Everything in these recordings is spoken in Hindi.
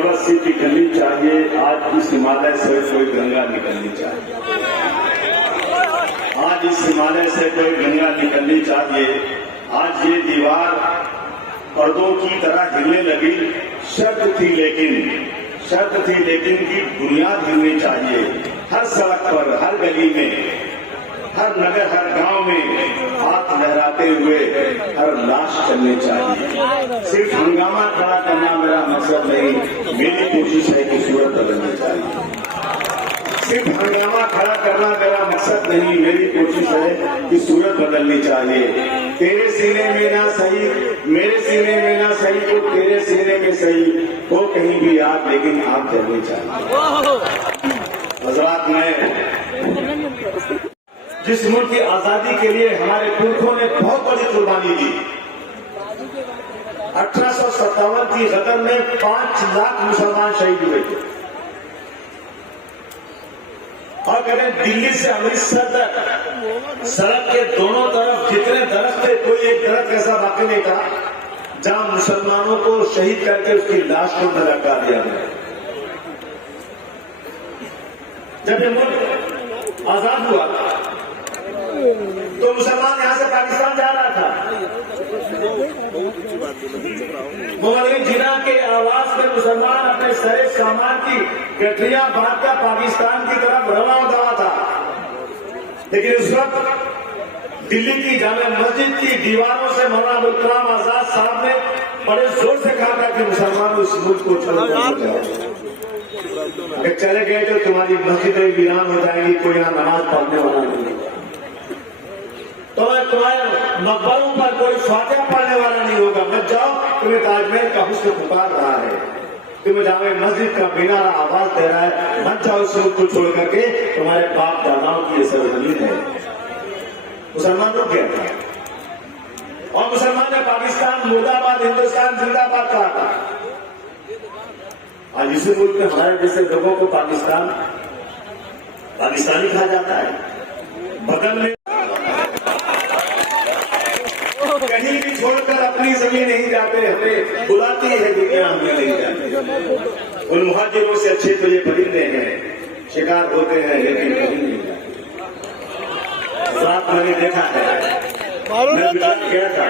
पर्वत से निकलनी चाहिए, आज इस हिमालय से कोई गंगा निकलनी चाहिए, आज इस हिमालय से कोई गंगा निकलनी चाहिए। आज ये दीवार पर्दों की तरह हिलने लगी, शर्त थी लेकिन की बुनियाद हिलनी चाहिए। हर सड़क पर, हर गली में, हर नगर, हर गांव में हाथ लहराते हुए हर लाश चलनी चाहिए। सिर्फ हंगामा खड़ा करना मेरा मकसद नहीं, मेरी कोशिश है कि सूरत बदलनी चाहिए। सिर्फ हंगामा खड़ा करना मेरा मकसद नहीं, मेरी कोशिश है कि सूरत बदलनी चाहिए। तेरे सीने में ना सही, मेरे सीने में ना सही, तो तेरे सीने में सही हो कहीं भी आग, लेकिन आग जलनी चाहिए। हजरात, मैं जिस मुल्क की आजादी के लिए हमारे पुरखों ने बहुत बड़ी कुर्बानी दी, 1857 की गदर में 5 लाख मुसलमान शहीद हुए थे। और करें दिल्ली से अमृतसर तक सड़क के दोनों तरफ जितने दरख्त थे, कोई एक दरख्त ऐसा बाकी नहीं था जहां मुसलमानों को शहीद करके उसकी लाश को न लटका दिया गया। जब ये मुल्क आजाद हुआ तो मुसलमान यहां से पाकिस्तान जा रहा था। मोहम्मद जिना के आवाज में मुसलमान अपने सारे सामान की गठरियां बांधकर पाकिस्तान की तरफ रवाना हो रहा था। लेकिन उस वक्त दिल्ली की जामे मस्जिद की दीवारों से मौलाना अबुल कलाम आजाद साहब ने बड़े जोर से कहा था कि मुसलमान उस मुल्क को छोड़ चले गए तो तुम्हारी मस्जिदें वीरान हो जाएंगी, कोई यहां नमाज पढ़ने वाला नहीं, तुम्हारे मकबरों पर कोई फातिहा पढ़ने वाला नहीं होगा, मत जाओ, तुम्हें ताजमहल का हुस्न पुकार रहा है, तुम्हें जामे मस्जिद का मीनारा आवाज दे रहा है, मत जाओ उस मुल्क को छोड़ करके, तुम्हारे बाप दादाओं की ये सरजमीन है। मुसलमान रुक गया था और मुसलमान ने पाकिस्तान मुर्दाबाद, हिंदुस्तान जिंदाबाद कहा था। आज इसी मुल्क में हमारे जैसे लोगों को पाकिस्तानी कहा जाता है। बगल में कहीं भी छोड़कर अपनी जमीन नहीं जाते, हमें बुलाती है दुनिया, हमें नहीं जाते। उन मुहाजिरों से अच्छे तो ये परिंदे हैं, शिकार होते हैं लेकिन कहीं नहीं जाते। रात मैंने देखा है, मैं गुजरात गया था,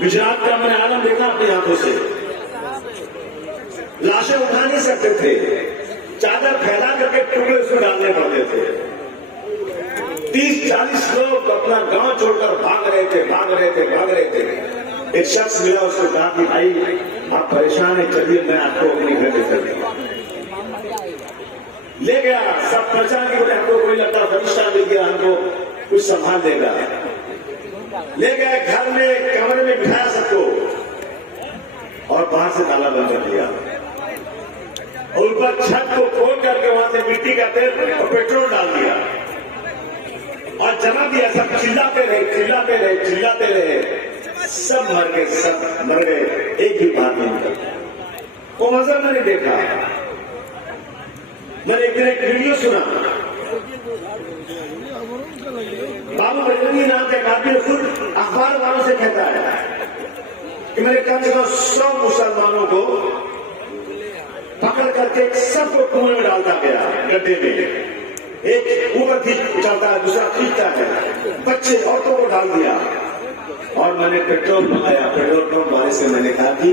गुजरात का मैंने आलम देखा अपनी आंखों से। लाशें उठा नहीं सकते थे, चादर फैला करके टुकड़े उसमें डालने पड़ते थे। 30-40 लोग अपना गांव छोड़कर भाग रहे थे। एक शख्स मिला, उसको कहा कि भाई आप परेशान है, चलिए मैं आपको अपने घर ले चलूंगा। ले गया, सब परेशान की बोले हमको कोई लगता फरिश्ता मिल गया, हमको कुछ संभाल देगा। ले गए घर में, कमरे में बिठाया सबको और बाहर से ताला बंद कर दिया और ऊपर छत को खोल करके वहां से मिट्टी का तेल और पेट्रोल डाल दिया और जमा दिया। सब चिल्लाते रहे, सब मर गए, एक भी बात नहीं करता। वो मंजर मैंने देखा। मैंने एक दिन एक वीडियो सुना, बाबू बजरंगी नाम का एक आदमी खुद अखबार वालों से कहता है कि मैंने कम से कम 100 मुसलमानों को पकड़ करके सबको कुएं में डालता गया, गड्ढे में। एक ऊपर उछालता है, दूसरा खींचता है, बच्चे औरतों को डाल दिया। और मैंने पेट्रोल मंगाया, पेट्रोल पंप वाले से मैंने कहा कि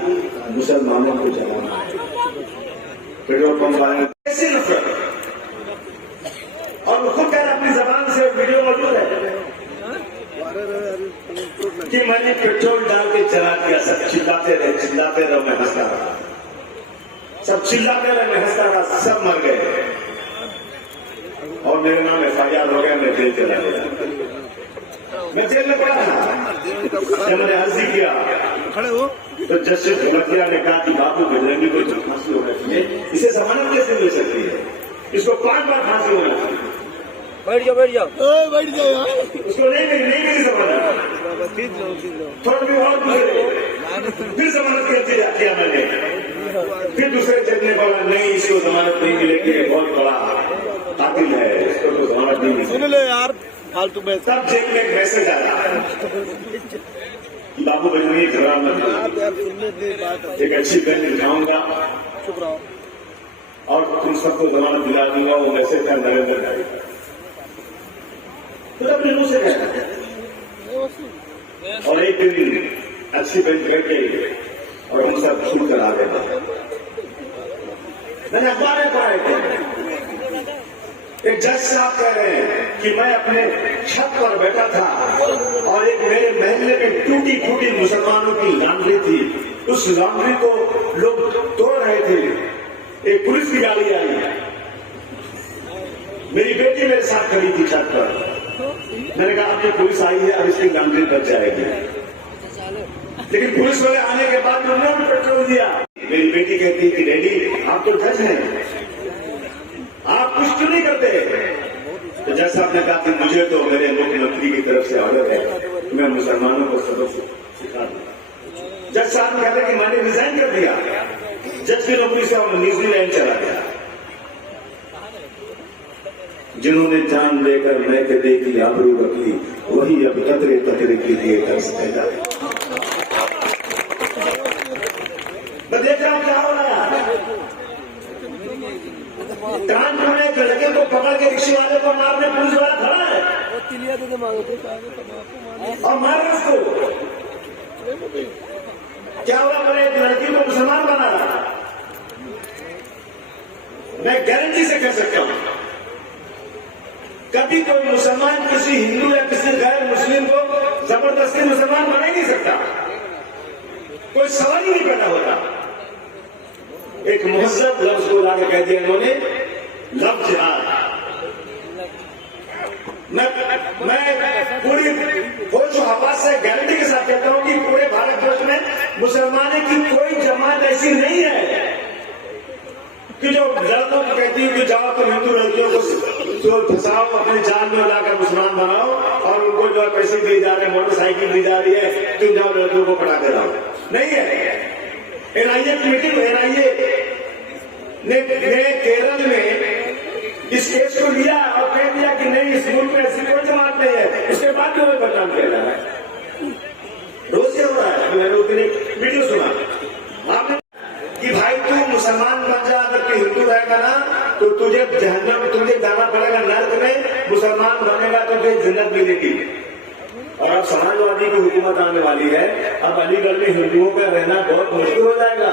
मुसलमानों को जलाना है। पेट्रोल पंप वाले कैसी नफरत, और वो खुद कह रहा अपनी जबान से, वीडियो मौजूद है कि मैंने पेट्रोल डाल के जला दिया। सब चिल्लाते रहे, मैं हंसता रहा, सब चिल्लाते रहे, मैं हंसता रहा, सब मर गए और मेरे नाम FIR हो गया, मैं जेल चला गया। मैं जेल में पड़ा था। जब मैंने अर्जी किया तो जस्टिस भगतिया ने कहा कि बाबू बजरंगी को जो फांसी हो रही है, इसे जमानत कैसे मिल सकती है, इसको 5 बार फांसी होना चाहिए। बैठ जाओ उसको नहीं मिली जमानत, थोड़ा भी और फिर जमानत की अर्जी किया मैंने, फिर दूसरे जज ने बोला नहीं, इसको जमानत नहीं मिलेगी, बहुत बड़ा कातिल है, इसको तो जमानत नहीं मिलेगी। सुन लो यार फालतू में। तब जेल में एक मैसेज आया बाबू बजनी झगड़ा मत, एक अच्छी फिल्म दिखाऊंगा और तुम सबको जमानत दिला दूंगा। वो मैसेज था नरेंद्र मोदी का, तो अपने मुंह से कहना और एक दिन अच्छी फिल्म करके और हम सब छूट करा देना। मैंने अखबार में पढ़ा है, एक जज साहब कह रहे हैं कि मैं अपने छत पर बैठा था और एक मेरे महल्ले में टूटी फूटी मुसलमानों की लॉन्ड्री थी, उस लॉन्ड्री को लोग तोड़ रहे थे, एक पुलिस की गाड़ी आई, मेरी बेटी मेरे साथ खड़ी थी छत पर। मैंने कहा अब ये पुलिस आई है, अब इसकी लॉन्ड्री बच जाएगी। लेकिन पुलिस वाले आने के बाद उन्होंने पेट्रोल दिया। मेरी बेटी कहती है कि डैडी आप तो जज हैं, आप कुछ क्यों नहीं करते? तो जज साहब ने कहा कि मुझे तो मेरे मुख्यमंत्री की तरफ से ऑर्डर है, मैं मुसलमानों को सबक सिखा दूं। जज साहब ने कहते कि मैंने रिजाइन कर दिया जज की नौकरी से और न्यूजीलैंड चला गया। जिन्होंने जान देकर मैं के देखी आबरू रखी, वही अब ततरे ततरे के लिए तरस पैदा। मैं देख रहा हूं क्या हो रहा है। कानपुर में एक लड़के को पकड़ के रिक्शे वाले को मारने पुलिस वाला खड़ा है और मार रहे उसको। क्या हुआ? मैंने एक लड़की को मुसलमान बना रहा। मैं गारंटी से कह सकता हूं कभी कोई मुसलमान किसी हिंदू या किसी गैर मुस्लिम को जबरदस्ती मुसलमान बना ही नहीं सकता, कोई सवाल ही नहीं पैदा होता। एक मुहज्जब लफ्ज को लाके कह दिया इन्होंने, लव जिहाद। मैं पूरी होश और हवास से गारंटी के साथ कहता हूं कि पूरे भारतवर्ष में मुसलमानों की कोई जमात ऐसी नहीं है कि जो लड़कों को कहती है कि जाओ तो हिंदू लड़कियों को जो फंसाओ, अपने जाल में लाकर मुसलमान बनाओ और उनको जो पैसे दिए जा रहे हैं, मोटरसाइकिल दी जा रही है, तुम जाओ लड़कियों को पटा के लाओ। नहीं है। एनआईए की मीटिंग, एनआईए ने केरल में इस केस को लिया और कह दिया कि नहीं, इस मुल्क में ऐसी कोई जमात नहीं है। उसके बाद भी हमें बदनाम किया जा रहा है। रोज क्या हो रहा है? मैंने उस दिन एक वीडियो सुना आपने कि भाई तू मुसलमान बन जा, अगर तू हिंदू रहेगा ना तो तुझे जहन्नम, तुझे जाना पड़ेगा नर्क में, मुसलमान बनेगा तो तुझे जन्नत मिलेगी। और अब समाजवादी की हुकूमत आने वाली है, अब अलीगढ़ में हिंदुओं का रहना बहुत मुश्किल हो जाएगा।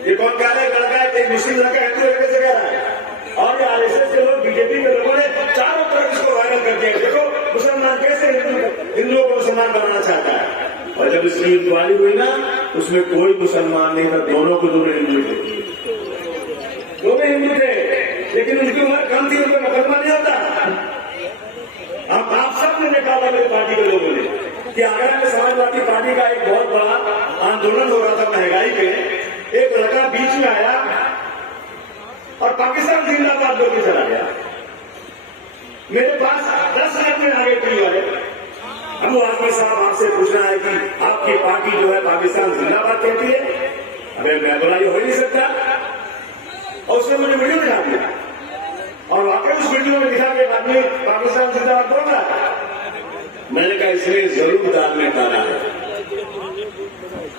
ये कौन कह रहा है? लड़का एक मुस्लिम लड़का हिंदू लड़के से कह रहा है और आरएसएस के लोग, बीजेपी के लोगों ने चारों तरफ इसको वायरल कर दिया। देखो मुसलमान कैसे हिंदुओं को मुसलमान बनाना चाहता है। और जब इसकी इंक्वायरी हुई ना, उसमें कोई मुसलमान नहीं था, दोनों को दोनों हिंदू थे, दोनों हिंदू थे, लेकिन उनकी उम्र कम थी, उनको मुकदमा नहीं होता। अब आप सब ने निकाला मेरी पार्टी के लोगों ने कि आगरा में समाजवादी पार्टी का एक बहुत बड़ा आंदोलन हो रहा था महंगाई पे, एक लड़का बीच में आया और पाकिस्तान जिंदाबाद बोल के चला गया। मेरे पास 10 मिनट में आ गए टीवी वाले, अब वो आदमी साहब आपसे पूछना है कि आपकी पार्टी जो है पाकिस्तान जिंदाबाद कहती है। अबे मैं बोला ये हो ही नहीं सकता, और उसने मुझे वीडियो दिखा दिया और वाकई उस वीडियो में दिखा कि आदमी पाकिस्तान जिंदाबाद बोल रहा है। मैंने कहा इसलिए जरूर दाल में डाला है।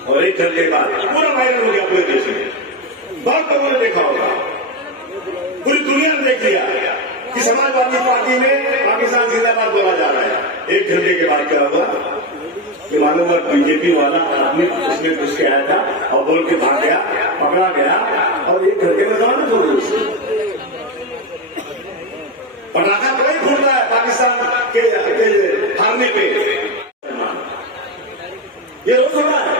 और एक घंटे बाद पूरा वायरल हो गया पूरे देश में, बहुत लोगों ने देखा होगा, पूरी दुनिया ने देख लिया कि समाजवादी पार्टी में पाकिस्तान जिंदाबाद बोला जा रहा है। एक घंटे के बाद क्या हुआ कि मालूम हुआ बीजेपी वाला आदमी उसमें घुस के आया था और बोल के भाग गया, पकड़ा गया और एक घंटे में जमानत हो गई। पटाखा कोई फूट रहा है पाकिस्तान के हारने पे, ये रोज हो रहा है,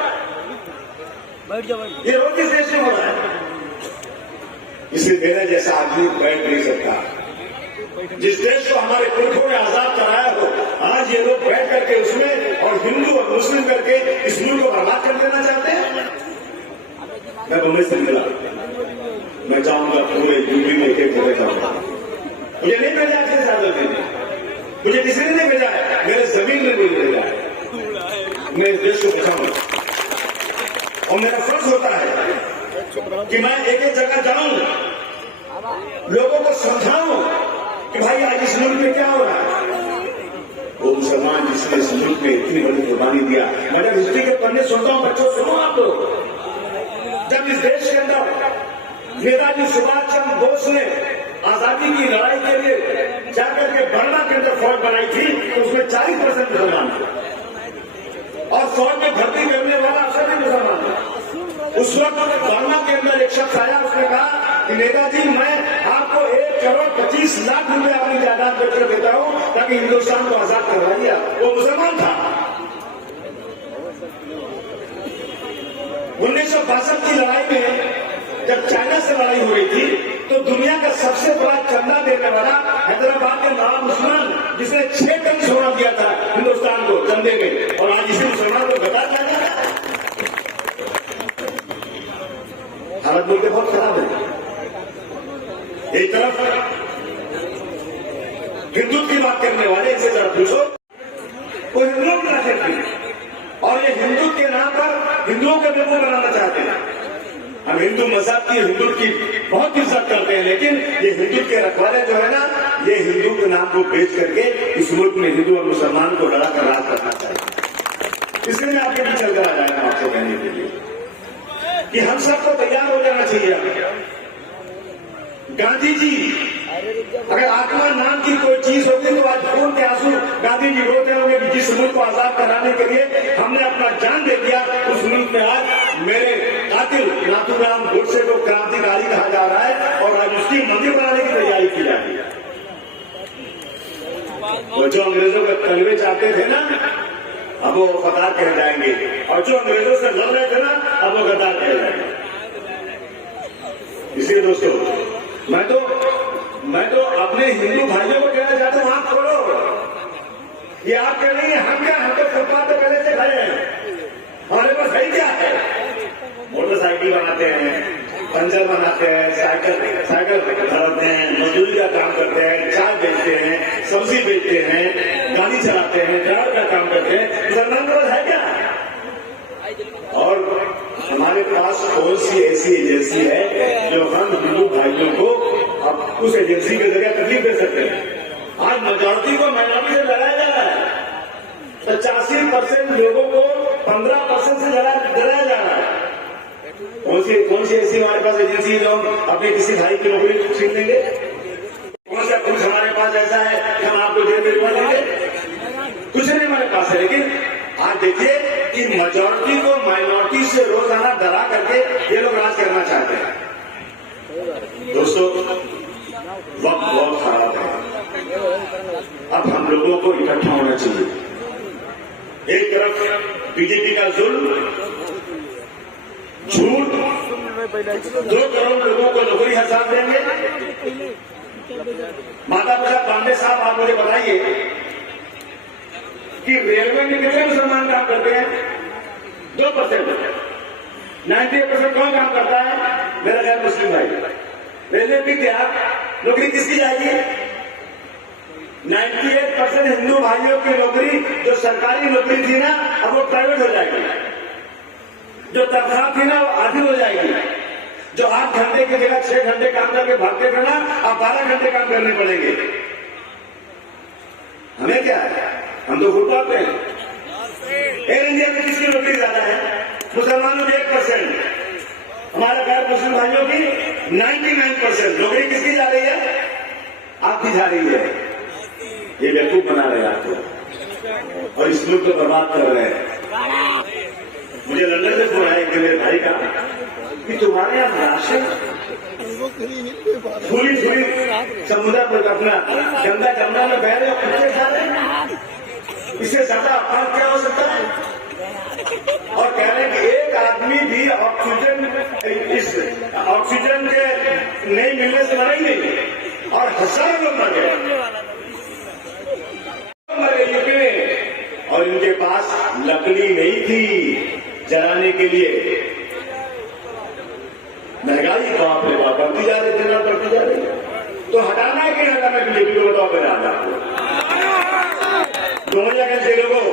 ये रोज किस देश में हो रहा है। इसलिए मेरा जैसा आदमी बैठ नहीं सकता। जिस देश को हमारे पुरखों ने आजाद कराया हो, आज ये लोग बैठ करके उसमें और हिंदू और मुस्लिम करके इस मुल्क को बर्बाद कर देना चाहते हैं। मैं बम्बई से निकला, मैं चाहूंगा पूरे यूपी में एक जगह जाऊंगा। मुझे नहीं भेजा आपसे ज्यादा देने, मुझे किसी ने नहीं भेजा है, मेरे जमीन ने नहीं भेजा है। मैं इस देश को बचाऊंगा और मेरा फर्ज होता है कि मैं एक एक जगह जाऊं, लोगों को समझाऊं कि भाई आज इस मुल्क में क्या हो रहा है। वो मुसलमान जिसने इस मुल्क में इतनी बड़ी कुर्बानी दिया। मैं जब हिस्ट्री के पन्ने सुनता हूँ, बच्चों सुनो आप लोग, जब इस देश के अंदर नेताजी सुभाष चंद्र बोस ने आजादी की लड़ाई के लिए जाकर के बर्मा के अंदर फौज बनाई थी, तो उसमें 40% मुसलमान थे और फौज में भर्ती करने वाला अफसर भी मुसलमान था। उस वक्त बर्मा के अंदर एक शख्स आया, उसने कहा कि नेताजी मैं आपको 1,25,00,000 रुपए अपनी जायदाद बेचकर देता हूं ताकि हिंदुस्तान को आजाद करवा दिया। वो मुसलमान था। 1962 की लड़ाई में जब चाइना से लड़ाई हो रही थी, तो दुनिया का सबसे बड़ा चंदा देने वाला हैदराबाद के नवाब उस्मान, जिसने 6 टन सोना दिया था हिंदुस्तान को चंदे में, और आज इसी मुसलमान को घटा दिया गया। हालत मुल्क बहुत खराब है। एक तरफ हिंदू की बात करने वाले इसे जरा पूछो, वो हिंदुओं की बात करते हैं और ये हिंदू के नाम पर हिंदुओं के बेवकूफ बनाना चाहते हैं। हम हिंदू मजहब की, हिंदू की बहुत इज्जत करते हैं, लेकिन ये हिंदू के रखवाले जो है ना, ये हिंदू के नाम को बेच करके इस मुल्क में हिंदू और मुसलमान को लड़ा कर राज करना चाहिए। इसलिए मैं आपके बीच चलकर आ जाएगा आपको कहने के लिए कि हम सबको तैयार हो जाना चाहिए। गांधी जी, अगर आत्मा नाम की कोई चीज होती तो आज खून के आंसू गांधी जी रोते होंगे कि जिस मुल्क को आजाद कराने के लिए हमने अपना जान दे दिया, उस मुल्क में आज मेरे कातिल नाथूराम गोडसे को क्रांतिकारी कहा जा रहा है और आज उसकी मंदिर बनाने की तैयारी की जा रही है। वो जो अंग्रेजों के तलवे चाहते थे ना, अब वो वफादार कह जाएंगे, और जो अंग्रेजों से लड़ रहे थे ना, अब वो गद्दार कह जाएंगे। इसलिए दोस्तों, मैं तो अपने हिंदू भाइयों को कहना चाहता हूं, आप छोड़ो ये आप कह रही हैं, हम क्या, हम तो फुटपाथ पे पहले से खड़े हैं, हमारे पास है क्या है? मोटरसाइकिल बनाते हैं, पंचर बनाते हैं, साइकिल खरीदते हैं, मजदूरी का काम करते हैं, चाय बेचते हैं, सब्जी बेचते हैं, गाड़ी चलाते हैं, ड्राइवर का काम करते हैं। मुसलमान के पास है क्या? और हमारे पास कौन सी ऐसी एजेंसी है जो हम हिंदू भाइयों को अब उस एजेंसी के जरिए तकलीफ दे सकते हैं? आज मेजॉरिटी को माइनॉरिटी से लड़ाया जा रहा है। 85% लोगों को 15% से लड़ाया जा रहा है। कौन सी ऐसी हमारे पास एजेंसी है जो हम अपने किसी भाई की नौकरी छीन लेंगे? कौन सा कुछ हमारे पास ऐसा है कि हम आपको जेल भिजवा देंगे? कुछ नहीं हमारे पास है। लेकिन आज देखिए कि मेजॉरिटी को माइनॉरिटी से रोजाना डरा करके ये लोग राज करना चाहते हैं। दोस्तों, वक्त बहुत खराब है। अब हम लोगों को इकट्ठा होना चाहिए। एक तरफ बीजेपी का जुल्म, झूठ, 2 करोड़ लोगों को नौकरी हजार देंगे। माता पिता पांडे साहब, आप मुझे बताइए कि रेलवे में कितने मुसलमान काम करते हैं? 2%। 98% कौन काम करता है? मेरा गैर मुस्लिम भाई। रेलवे भी क्या नौकरी किसकी जाएगी? 98% हिंदू भाइयों की नौकरी, जो सरकारी नौकरी थी ना, अब वो प्राइवेट हो जाएगी। जो तनख्वाह थी ना, वो आधी हो जाएगी। जो 8 घंटे की जगह 6 घंटे काम करके भागते थे ना, अब 12 घंटे काम करने पड़ेंगे। हमें क्या है? हम तो फुटपाथ पे हैं। एयर इंडिया में किसकी नौकरी ज्यादा है? मुसलमानों की 1%, हमारे गैर मुस्लिम भाइयों की 99% नौकरी किसकी जा रही है? आपकी जा रही है। ये बेवकूफ बना रहे हैं आपको और इस मुल्क को बर्बाद कर रहे हैं। मुझे लंदन से फोन आया मेरे भाई का कि तुम्हारे यहाँ राशन फूली समुद्र पर अपना गंदा जमुना में बह रहे हो, कुत्ते खा रहे हैं। इससे ज्यादा अपराध क्या हो सकता है? और कह रहे हैं कि एक आदमी भी ऑक्सीजन के नहीं मिलने से मरा ही नहीं, और हजारों लोग मर गए यूपी में, और इनके पास लकड़ी नहीं थी जलाने के लिए। महंगाई बाप रे बाप बढ़ती जा रही, दिन रात बढ़ती जा रही है। तो हटाना है कि हटाना है बीजेपी को? बताओ मेरे आज आपको। डोमरिया के लोगों,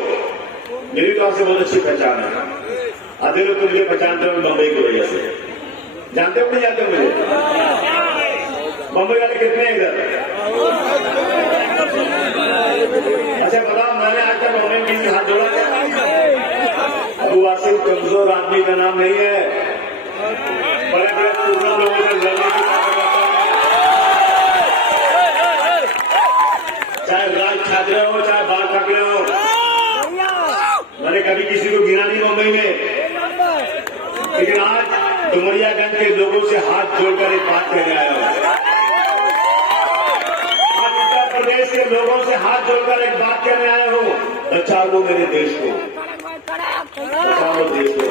मेरी तो आपसे बहुत अच्छी पहचान है। आधे लोग तो मुझे पहचानते हो बम्बई की वजह से। जानते हो नहीं जानते हो मुझे? बम्बई वाले कितने हैं इधर? अच्छा बताओ, मैंने आज तक ऑनलाइन बीच में हाथ जोड़ा क्या? अबू आसिम कमजोर आदमी का नाम नहीं है, बड़े बड़े पूर्ण लोगों से लड़ने की बात करता है। चाहे राज ठाकरे हो, चाहे बाल ठाकरे हो, मैंने कभी किसी को गिना नहीं मुंबई में, लेकिन आज डुमरियागंज के लोगों से हाथ जोड़कर एक बात कहने आया हूं। आज उत्तर प्रदेश के लोगों से हाथ जोड़कर एक बात कहने आया हूं, बचा लो मेरे देश को, बचा लो देश को,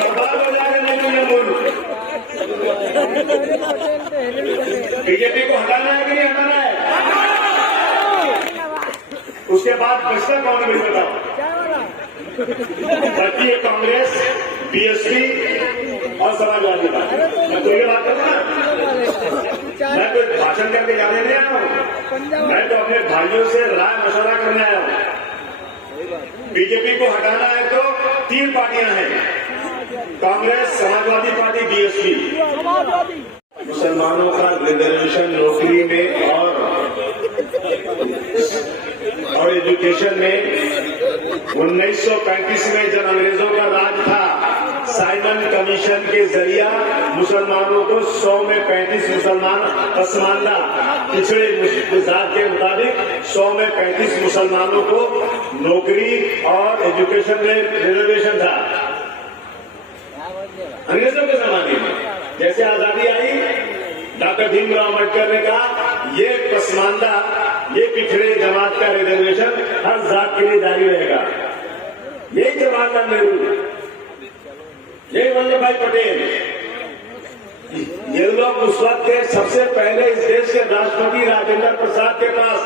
बर्बाद हो जाएगा नहीं तो ये मुल्क। बीजेपी को हटाना है कि नहीं हटाना है? उसके बाद बचता कौन है बताओ? बची है कांग्रेस, बीएसपी और समाजवादी पार्टी। मैं तो ये बात करूँ ना, मैं कोई भाषण करके जाने नहीं आया हूँ, मैं तो अपने भाइयों से राय मशवरा करने आया हूँ। बीजेपी को हटाना है तो 3 पार्टियां हैं, कांग्रेस, समाजवादी पार्टी, बीएसपी। मुसलमानों का रिजर्वेशन नौकरी में और एजुकेशन में 1935 में जब अंग्रेजों का राज था, साइमन कमीशन के जरिया मुसलमानों को 100 में 35 मुसलमान पसमानदा पिछड़े जात के मुताबिक 100 में 35 मुसलमानों को नौकरी और एजुकेशन में रिजर्वेशन था अंग्रेजों के जमाने में। जैसे आजादी आई, डॉक्टर भीमराव अम्बेडकर ने कहा ये पसमानदा, ये पिछड़े जमात का रिजर्वेशन हर जात के लिए जारी रहेगा। यही जवाहरलाल नेहरू, यही वल्लभ भाई पटेल, ये लोग उस वक्त के सबसे पहले इस देश के राष्ट्रपति राजेंद्र प्रसाद के पास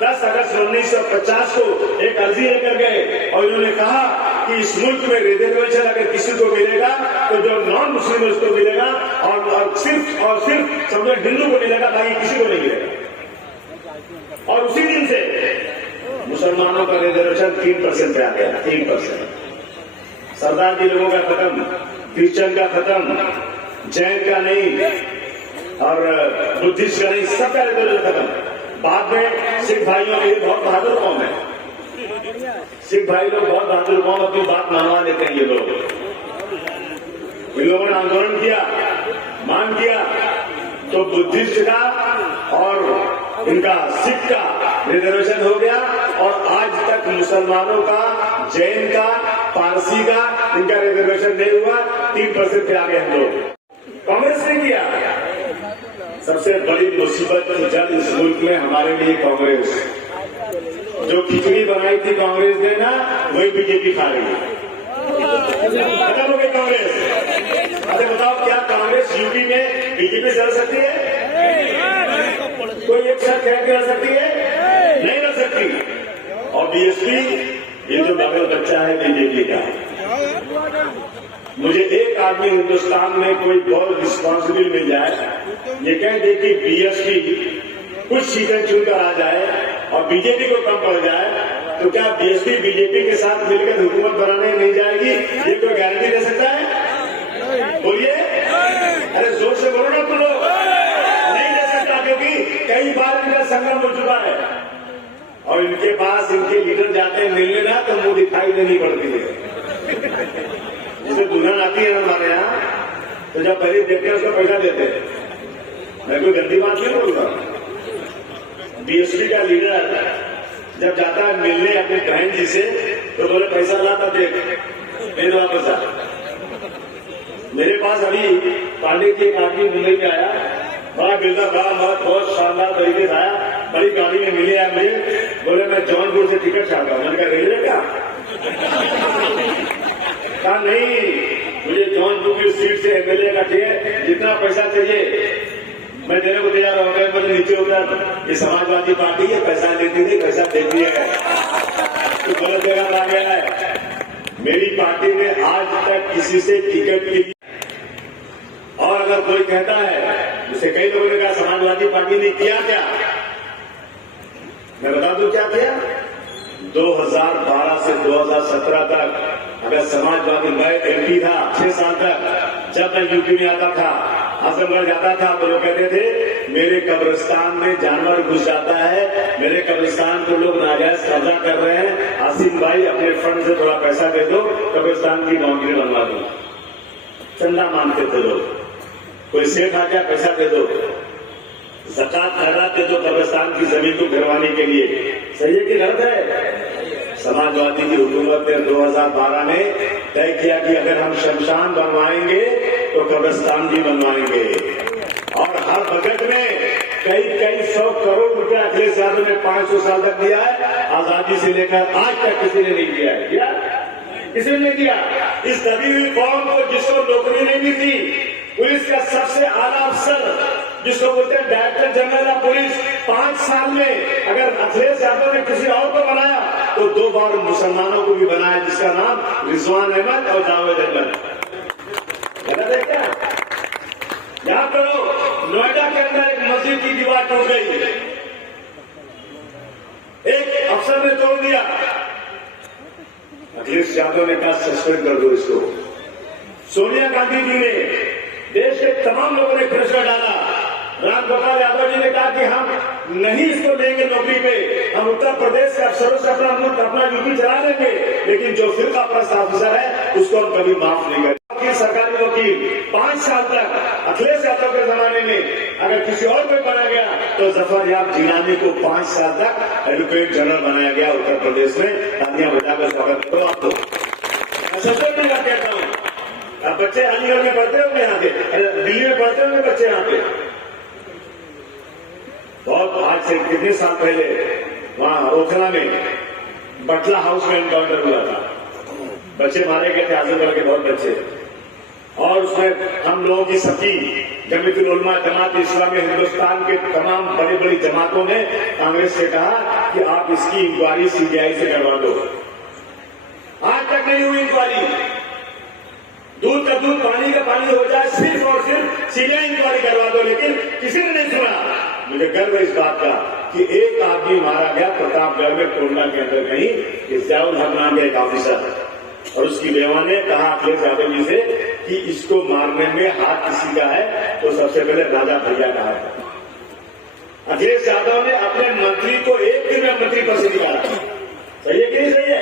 10 अगस्त 1950 को एक अर्जी लेकर गए और उन्होंने कहा कि इस मुल्क में रिजर्वेशन अगर किसी को मिलेगा तो जो नॉन मुस्लिम है उसको मिलेगा और सिर्फ समझो हिंदू को मिलेगा, बाकी किसी को नहीं मिलेगा। और उसी दिन से मुसलमानों का रिजर्वेशन 3% पे आ गया, 3%। सरदार जी लोगों का खत्म, क्रिश्चियन का खत्म, जैन का नहीं और बुद्धिस्ट का नहीं, सबका रिजर्वेशन खत्म। बाद में सिख भाइयों के बहुत बहादुर कौम है, सिख भाई लोग बहुत बहादुर कौम, अपनी बात मनवा लेते हैं। ये लोग, इन लोगों ने आंदोलन किया, मांग किया, तो बुद्धिस्ट का और इनका सिख का रिजर्वेशन हो गया और आज तक मुसलमानों का, जैन का, पारसी का इनका रिजर्वेशन नहीं हुआ। 3% पे आ गए हम लोग। कांग्रेस ने किया। सबसे बड़ी मुसीबत जब इस मुल्क में हमारे लिए कांग्रेस, जो खिचड़ी बनाई थी कांग्रेस ने ना, वही बीजेपी खा रही है। खत्म हो गई कांग्रेस। अरे बताओ, क्या कांग्रेस यूपी में बीजेपी से लड़ सकती है? कोई एक साथ कह के रह सकती है? नहीं रह सकती। और बीएसपी, ये जो बगल बच्चा है बीजेपी का, मुझे एक आदमी हिंदुस्तान में कोई बहुत रिस्पॉन्सिबल मिल जाए, ये कह दे कि बीएसपी कुछ सीटें चुनकर आ जाए और बीजेपी को कम पड़ जाए, तो क्या बीएसपी बीजेपी के साथ मिलकर हुकूमत बनाने नहीं जाएगी? ये कोई गारंटी दे सकता है? बोलिए, अरे जोर से बोलो ना तुम लोग। नहीं दे सकता, क्योंकि कई बार इनका संगम हो चुका है और इनके पास इनके लीडर जाते हैं मिलने ना, तो मुंह दिखाई देनी पड़ती है। जैसे दुल्हन आती है हमारे यहाँ, तो जब पहले देखते हैं उसको पैसा देते हैं। मैं कोई गंदी बात नहीं बोलूंगा। बीएसपी का लीडर जब जाता है मिलने अपनी बहन जी से, तो बोले पैसा लाता देख, दे दो पैसा। मेरे पास अभी पांडे की एक आदमी मुंबई में आया, बड़ा बिल्डर, बड़ा मत, बहुत शानदार तरीके से आया, बड़ी गाड़ी में मिले आया मुझे, बोले मैं जौनपुर से टिकट चाहता हूं। मैंने कहा रेलवे का? कहा नहीं, मुझे जौनपुर की सीट से एमएलए का चाहिए, जितना पैसा चाहिए मैं देने को तैयार हो गया। मुझे नीचे उतर, ये समाजवादी पार्टी है, पैसा लेती थी, पैसा देती है, तो गलत जगह आ गया है। मेरी पार्टी ने आज तक किसी से टिकट के लिए, और अगर कोई कहता है, जैसे कई लोगों ने कहा समाजवादी पार्टी ने किया क्या, मैं बता दूं क्या किया। 2012 से 2017 तक अगर समाजवादी, मैं एमपी था 6 साल तक, जब मैं यूपी में आता था, आजमगढ़ जाता था, तो लोग कहते थे मेरे कब्रिस्तान में जानवर घुस जाता है, मेरे कब्रिस्तान को लोग नाजायज कब्जा कर रहे हैं, आसिम भाई अपने फंड से थोड़ा पैसा दे दो, कब्रिस्तान की बाउंड्री बनवा दो। चंदा मांगते थे लोग, कोई सेठ आ गया पैसा दे दो, ज़कात खैरात दे दो कब्रिस्तान की जमीन को गिरवाने के लिए। सही है कि गलत है? समाजवादी की हुकूमत ने 2012 में तय किया कि अगर हम शमशान बनवाएंगे तो कब्रिस्तान भी बनवाएंगे, और हर बजट में कई सौ करोड़ रुपया अखिलेश यादव ने 500 साल तक दिया है। आजादी से लेकर आज तक किसी ने नहीं दिया है, क्या किसी ने नहीं दिया? इस दबी हुई कौम को, जिसको नौकरी नहीं मिलती, पुलिस का सबसे आला अफसर जिसको बोलते हैं डायरेक्टर जनरल ऑफ पुलिस, 5 साल में अगर अखिलेश यादव ने किसी और को बनाया तो 2 बार मुसलमानों को भी बनाया, जिसका नाम रिजवान अहमद और जावेद अहमद। गलत है क्या? याद करो, नोएडा के अंदर एक मस्जिद की दीवार टूट गई, एक अफसर ने तोड़ दिया, अखिलेश यादव ने कहा सस्पेंड कर दो इसको। सोनिया गांधी जी ने, देश के तमाम लोगों ने प्रेशर डाला। राम गोपाल यादव जी ने कहा कि हम नहीं इसको लेंगे नौकरी पे, हम उत्तर प्रदेश के अफसरों से अपना यूपी चला लेंगे, लेकिन जो फिरका परस्त ऑफिसर है उसको हम कभी माफ नहीं करेंगे। सरकारी वकील 5 साल तक अखिलेश यादव के जमाने में अगर किसी और पे बना गया तो जफर याब जिलानी को 5 साल तक एडवोकेट जनरल बनाया गया उत्तर प्रदेश में। तालियां बजाकर स्वागत करो आपको। मैं सच में कहता हूँ, अब बच्चे अलीगढ़ में पढ़ते होंगे, यहाँ के दिल्ली में पढ़ते होंगे बच्चे यहाँ पे। बहुत आज से कितने साल पहले वहां ओखला में बटला हाउस में एनकाउंटर हुआ था, बच्चे मारे गए थे, आजमगढ़ के बहुत बच्चे, और उसमें हम लोगों की सबकी जमीयतुल उलमा जमात इस्लामी हिंदुस्तान के तमाम बड़ी बड़ी जमातों ने कांग्रेस से कहा कि आप इसकी इंक्वायरी सीबीआई से करवा दो। आज तक नहीं हुई इंक्वायरी। दूध का दूध पानी का पानी हो जाए, सिर्फ और सिर्फ सीबीआई इंक्वायरी करवा दो, लेकिन किसी ने नहीं सुना। मुझे गर्व है इस बात का कि एक आदमी मारा गया प्रतापगढ़ में कोंडा के अंदर कहीं, इस्याउल हक नाम के एक ऑफिसर, और उसकी बेवा ने कहा अखिलेश यादव जी से कि इसको मारने में हाथ किसी का है, तो सबसे पहले राजा भैया का है। अखिलेश यादव ने अपने मंत्री को एक दिन में मंत्री पद से निकाला। सही है कि नहीं सही है?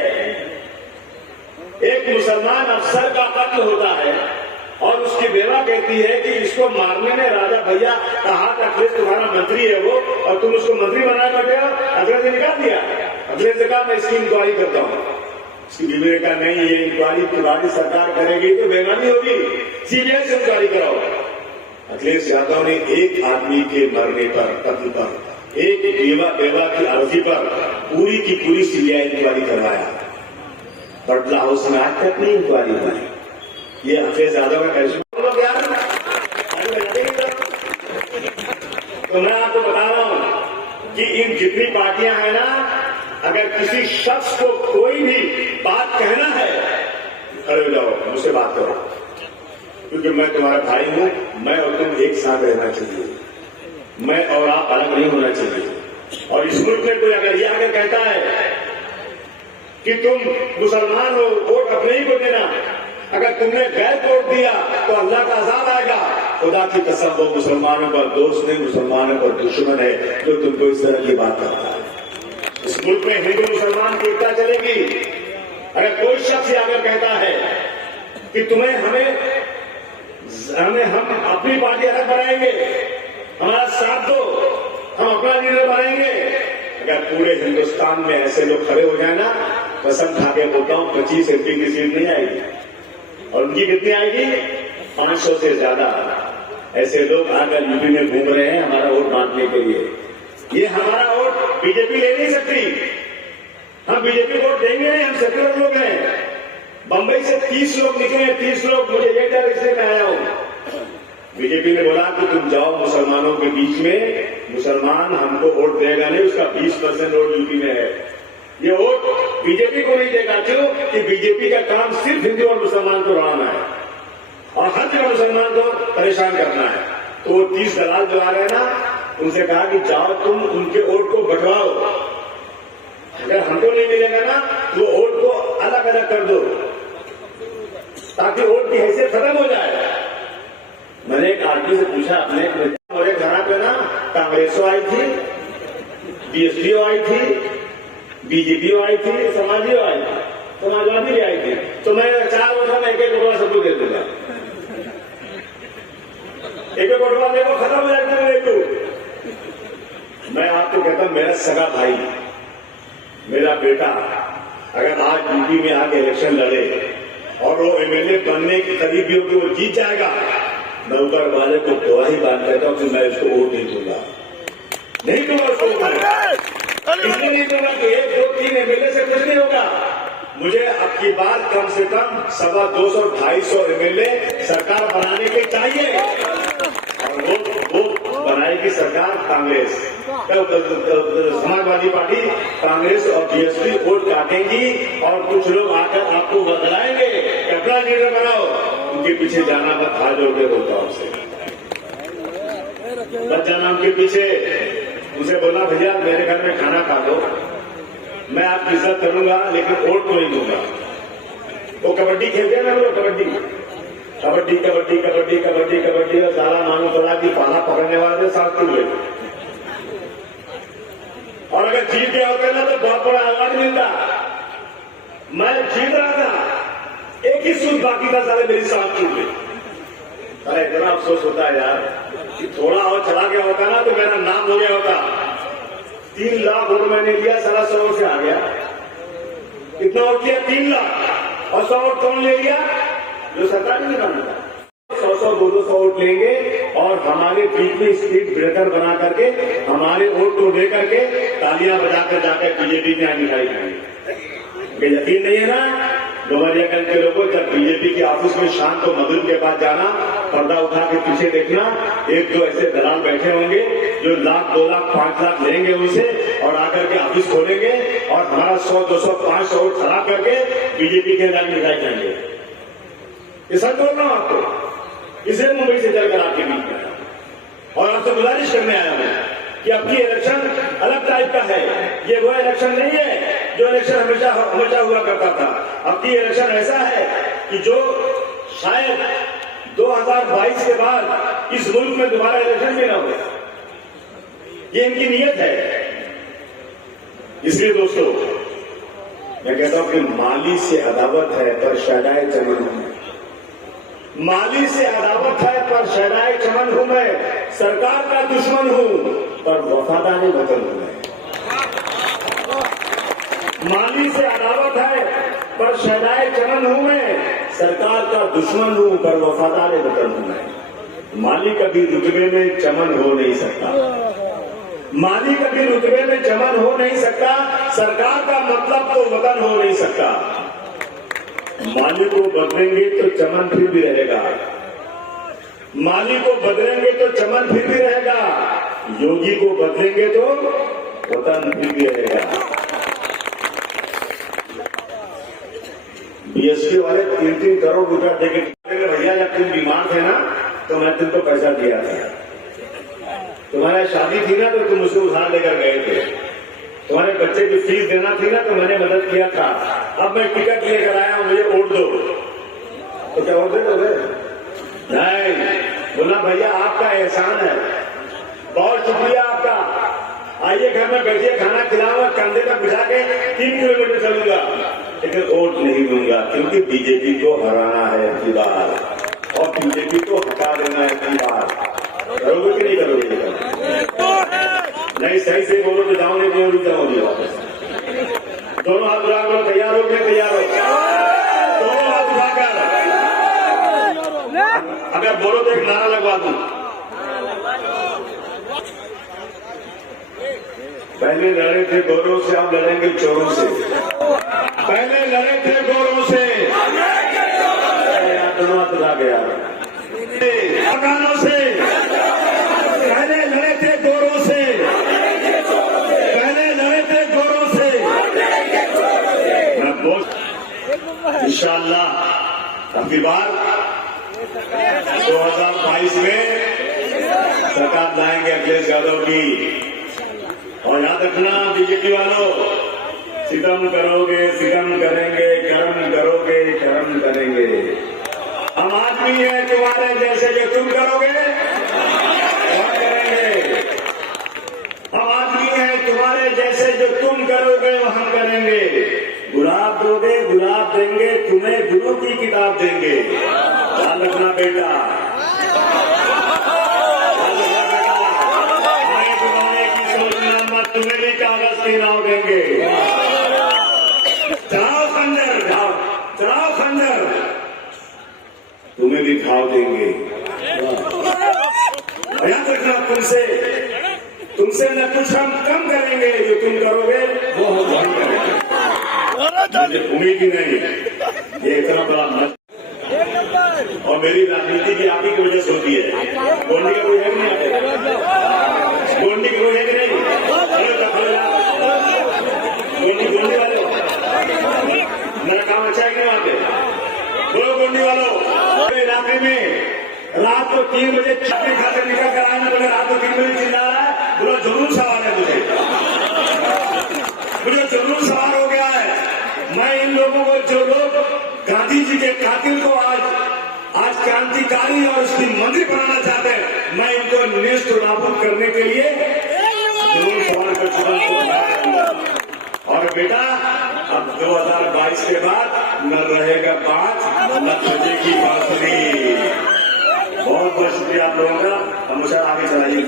एक मुसलमान अफसर का कत्ल होता है और उसकी बेवा कहती है कि इसको मारने में राजा भैया का हाथ, अखिलेश तुम्हारा मंत्री है वो, और तुम उसको मंत्री बनाए बैठे हो। अखिलेश ने निकाल दिया। अखिलेश ने कहा मैं इसकी इंक्वायरी करता हूं। उसकी बीवी ने कहा नहीं, ये इंक्वायरी तुम्हारी सरकार करेगी तो बेईमानी होगी, सीबीआई से इंक्वायरी कराओ। अखिलेश यादव ने एक आदमी के मरने पर, कत्ल पर, एक बेवा की अर्जी पर पूरी की पूरी सीबीआई इंक्वायरी करवाया। बटला हाउस में आज तक नहीं इंक्वायरी हुई। ये अखिलेश यादव का करिश्मा। तो मैं आपको बता रहा हूं कि इन जितनी पार्टियां हैं ना, अगर किसी शख्स को कोई भी बात कहना है, खड़े हो जाओ, मुझसे बात करो, क्योंकि मैं तुम्हारा भाई हूं। मैं और तुम एक साथ रहना चाहिए, मैं और आप अलग नहीं होना चाहिए। और इस मुल्क में कोई अगर ये आकर कहता है कि तुम मुसलमान हो, वोट अपने ही को देना, अगर तुमने गैर वोट दिया तो अल्लाह का अज़ाब आएगा, खुदा की कसम वो मुसलमानों पर दोस्त नहीं, मुसलमानों पर दुश्मन है जो तुमको इस तरह की बात करता है। इस मुल्क में हिंदू मुसलमान की एकता चलेगी। अगर कोई शख्स अगर कहता है कि तुम्हें हम अपनी पार्टी अलग बनाएंगे, हमारा साथ दो, हम अपना लीडर बनाएंगे, अगर पूरे हिंदुस्तान में ऐसे लोग खड़े हो जाए ना, कसम खा के बोलता हूं 25 MP की सीट नहीं आएगी। और उनकी कितनी आएगी? 500 से ज्यादा। ऐसे लोग आकर यूपी में घूम रहे हैं हमारा वोट बांटने के लिए। ये हमारा वोट बीजेपी ले नहीं सकती। हम बीजेपी वोट देंगे नहीं, हम सेक्युलर लोग हैं। बंबई से 30 लोग निकले, 30 लोग, मुझे ये डर इसलिए मैं आया हूं। बीजेपी ने बोला कि तुम जाओ मुसलमानों के बीच में, मुसलमान हमको वोट देगा नहीं, उसका 20% वोट यूपी में है। ये वोट बीजेपी को नहीं देगा। क्यों? कि बीजेपी का काम सिर्फ हिंदू और मुसलमान को लड़ाना है और हर जगह मुसलमान को परेशान करना है। तो वो 30 दलाल जो आ रहे हैं ना, उनसे कहा कि जाओ तुम उनके वोट को बंटवाओ। अगर हमको नहीं मिलेगा ना, तो वोट को अलग अलग कर दो ताकि वोट की हैसियत खत्म हो जाए। मैंने एक आदमी से पूछा, अपने और एक घर पे ना कांग्रेस आई थी, बीएसपी आई थी, बीजेपी आई थी, समाजवादी भी आई थी। तो मैं 4 वर्ष में एक बटवा सबको दे दूंगा, एक बटवा देखो खत्म हो जाएगा। मैं आपको कहता हूं, मेरा सगा भाई, मेरा बेटा अगर आज यूपी में आके इलेक्शन लड़े और वो एमएलए बनने के करीब भी होकर वो जीत जाएगा, मैं ऊपर वाले को गवाही बात करता हूं कि मैं इसको वोट नहीं दूंगा, नहीं दूंगा उसको वोट। इसलिए नहीं दूंगा कि 1, 2, 3 एमएलए से कुछ नहीं होगा। मुझे अब की बार कम से कम 250 250 एमएलए सरकार बनाने के चाहिए, और वो बनाएगी सरकार कांग्रेस, समाजवादी पार्टी, कांग्रेस और बीएसपी वोट काटेंगी और कुछ लोग आकर आपको बदलाएंगे, अपना लीडर बनाओ। उनके पीछे जाना मत, हाथ जोड़ के बोलता हूं उससे, मत जाना उनके पीछे। उसे बोलना भैया मेरे घर में खाना खा लो, मैं आपकी इज्जत करूंगा लेकिन वोट तो नहीं दूंगा। वो कबड्डी खेलते हैं ना लोग, कबड्डी कबड्डी कबड्डी कबड्डी कबड्डी कबड्डी और सारा मानो चला कि पाला पकड़ने वाले साथ टूट गए, और अगर जीत गया होते ना तो बहुत बड़ा अवार्ड मिलता। मैं जीत रहा था, एक ही सूट बाकी था, सारे मेरी साथ टूट गई। अरे इतना अफसोस होता है यार कि थोड़ा और चला गया होता ना तो मेरा नाम हो गया होता। 3 लाख वोट मैंने लिया, 100 वोट से आ गया। कितना वोट लिया? 3 लाख। और 100 वोट कौन ले लिया? जो सरकार ने निकाला था। 100 200 वोट लेंगे और हमारे बीच में स्पीड ब्रेकर बना करके हमारे वोट को लेकर के तालियां बजाकर जाकर बीजेपी में दिखाई जाएंगे। यकीन नहीं है ना डुमरियागंज के लोगों, जब बीजेपी के ऑफिस में शाम को मधुर के पास जाना, पर्दा उठा के पीछे देखना, 1-2 ऐसे दलाल बैठे होंगे जो 1 लाख 2 लाख 5 लाख लेंगे उनसे और आकर के ऑफिस खोलेंगे और हमारा 100 200 500 वोट खराब करके बीजेपी के अंदर दिखाई जाएंगे। ये सच बोल रहा हूं आपको, इसे मुंबई से चलकर आपके बीच में, और आपसे गुजारिश करने आया मैं कि अब की इलेक्शन अलग टाइप का है। ये वो इलेक्शन नहीं है जो इलेक्शन हमेशा हुआ करता था। अब की इलेक्शन ऐसा है कि जो शायद 2022 के बाद इस मुल्क में दोबारा इलेक्शन भी ना हो, ये इनकी नीयत है। इसलिए दोस्तों मैं कहता हूं कि माली से अदावत है पर शहदाए चमन हूं, माली से अदावत है पर शहदाए चमन हूं मैं, सरकार का दुश्मन हूं पर वफादार वतन हूं मैं। माली से अदावत है पर शहदाए चमन हूं मैं, सरकार का दुश्मन हूं पर वफादार वतन हूं मैं। माली कभी रुतबे में चमन हो नहीं सकता, माली कभी रुतबे में चमन हो नहीं सकता, सरकार का मतलब तो वतन हो नहीं सकता। माली को बदलेंगे तो चमन फिर भी रहेगा, माली को बदलेंगे तो चमन फिर भी रहेगा, योगी को बदलेंगे तो वतन फिर भी रहेगा। बीएसपी वाले 3-3 करोड़ रुपया देके भैया जब तुम बीमार थे ना तो मैं तुमको पैसा दिया था, तुम्हारा शादी थी ना तो तुम मुझसे उधार लेकर गए थे, तुम्हारे बच्चे की फीस देना थी ना तो मैंने मदद किया था, अब मैं टिकट लेकर आया हूं, मुझे वोट दो। तो क्या वोट दोगे? नहीं, बोला भैया आपका एहसान है, बहुत शुक्रिया आपका, आइए घर में बैठिए, खाना खिलाऊंगा, कंधे पर बिठा के 3 किलोमीटर चलूंगा, लेकिन वोट नहीं दूंगा क्योंकि बीजेपी को हराना है अगली बार और बीजेपी को हटा देना है अगली बार। करोगे कि नहीं करोगे? नहीं, सही से बोलो तो जाओ, नहीं रुक जाओगे वापस। दोनों हाथ उठा करो, तैयार हो गए? तैयार हो, दोनों हाथ उठाकर अगर बोलो तो एक नारा लगवा दूं। पहले लड़े थे गोरों से, अब लड़ेंगे चोरों से। पहले लड़े थे गोरों से, दोनों हाथ उठा गया, मकानों से। पहले लड़े थे गोरों से, पहले लड़े थे गोरों से। मैं बोल इंशाअल्लाह अगली बार 2022 में सरकार लाएंगे अखिलेश यादव की। और याद रखना बीजेपी वालों, सितम करोगे सितम करेंगे, कर्म करोगे कर्म करेंगे। हम आदमी है तुम्हारे जैसे, जो तुम करोगे जवाब देंगे। ध्यान रखना बेटा, मैं डुबाने की सोचना मत, तुम्हें भी कागज के नाव देंगे। चलाओ खंजर, चलाओ खंजर, तुम्हें भी घाव देंगे। याद रखना, तुमसे न कुछ हम कम करेंगे, जो तुम करोगे वो हम करेंगे। मुझे उम्मीद ही नहीं ये इतना बड़ा मत, और मेरी राजनीति की आप ही की वजह से होती है। गोंडी का कोई है कि नहीं? गोंडी का कोई है कि नहीं? गोंडी वाले, मेरा काम अच्छा है कि नहीं? वहां पे बोलो गोंडी वालों, मेरे इलाके में रात को 3 बजे चटनी खाते निकल कर आए ना, बोले रात को 3 बजे चिल्ला रहा है, बोला जरूर सवार है मुझे जरूर सवार हो गया है। मैं इन लोगों को, जो लोग गांधी जी के कातिल को आज क्रांतिकारी और उसकी मंत्री बनाना चाहते हैं, मैं इनको नेस्त नाबूद करने के लिए जरूर सवार कर चुका। और बेटा, अब 2022 के बाद न रहेगा 5, न बजेगी बांसुरी। बहुत बहुत शुक्रिया आप लोगों का। हम आगे चलाइए।